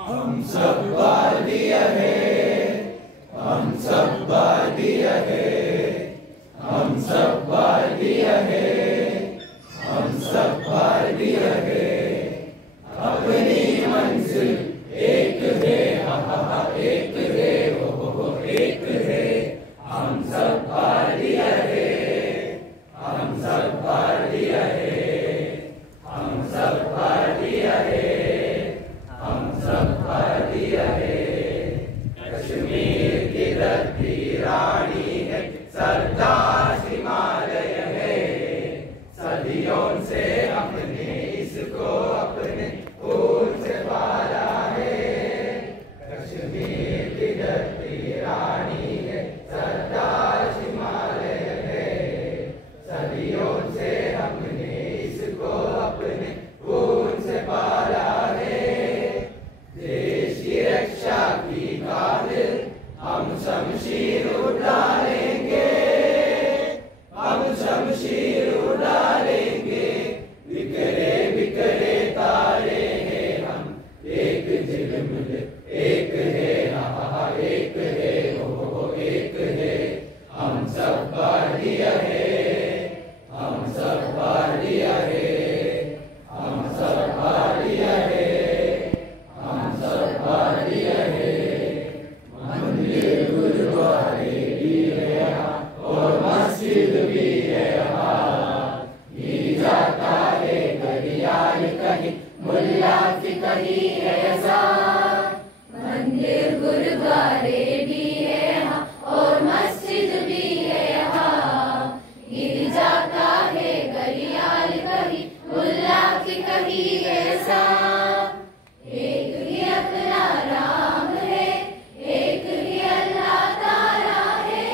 हम सब भारतीय हैं, हम सब भारतीय हैं, हम सब भारतीय हैं, हम सब भारतीय हैं। अपनी मंजिल एक है, हा हा हा एक है, हो एक है। हम सब भारतीय हैं, हम सब भारतीय हैं, हम सब भारतीय हैं, हम सब भारतीय हैं। कश्मीर की धरती रानी है, सरदार हिमालय है। सदियों से हमने इसको अपने खून से पाला है। कश्मीर की धरती रानी है, सरदार हिमालय है। सदियों से हमने इसको अपने खून से पाला है। देश की रक्षा की काबिल हम शमशीर उड़ालेंगे, हम शमशीर उड़ालेंगे। बिखरे बिखरे तारे हैं हम, एक झिलमिल एक है, हा हा हा एक है, हो एक है। हम सब भारतीय हैं, हम सब भारतीय हैं, हम सब भारतीय हैं, हम सब भारतीय हैं। मंदिर गुरुद्वारे भी है यहाँ और मस्जिद भी है यहाँ। ये जाता है घड़ियाल कहीं, मुल्ला की कहीं ऐसा। मंदिर गुरुद्वारे भी है यहाँ और मस्जिद भी है यहाँ। गिर जाता है घड़ियाल कहीं, मुल्ला की कहीं ऐसा। एक ही अपना राम है, एक ही अल्लाह ताला है,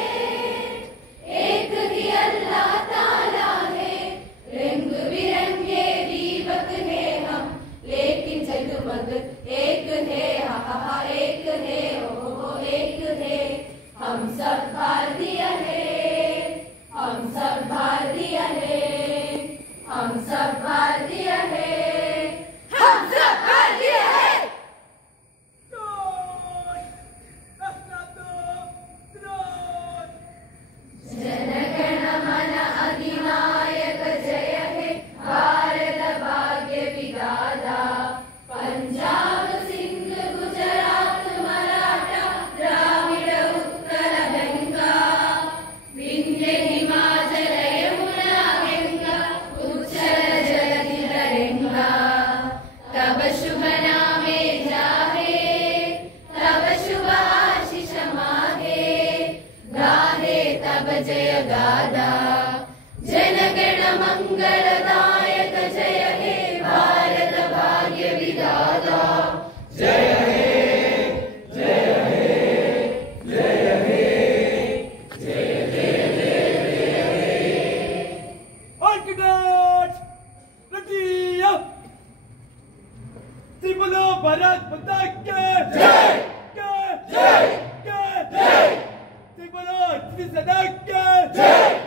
एक ही अल्लाह ताला है। रंग बिरंगे दीपक है हम, लेकिन जगमग एक है, हा हा हा एक है, ओ एक है। हम सब भारतीय हैं, हम सब भारतीय हैं, हम सब भारतीय हैं, हम सब भारतीय हैं। जनगण मन अधिनायक जय हे, भारत भाग्य विधाता। पंजाब सिंध गुजरात मराठा द्राविड उत्कल गंगा, विंध्य हिमाचल यमुना गंगा, उच्चल जलधि तरंगा। तब शुभ नामे जाहे, तब शुभ आशीष मागे, गाहे तब जय गादा। जनगण मंगलदायक जय हे, भारत भाग्य विधाता। जय हे, जय हे, जय हे, जय जय जय जय हे। Architect, Rajiya, Tripolo Bharat Mata ki जय, jai, जय, jai, जय, Tripolo Trisada ki जय।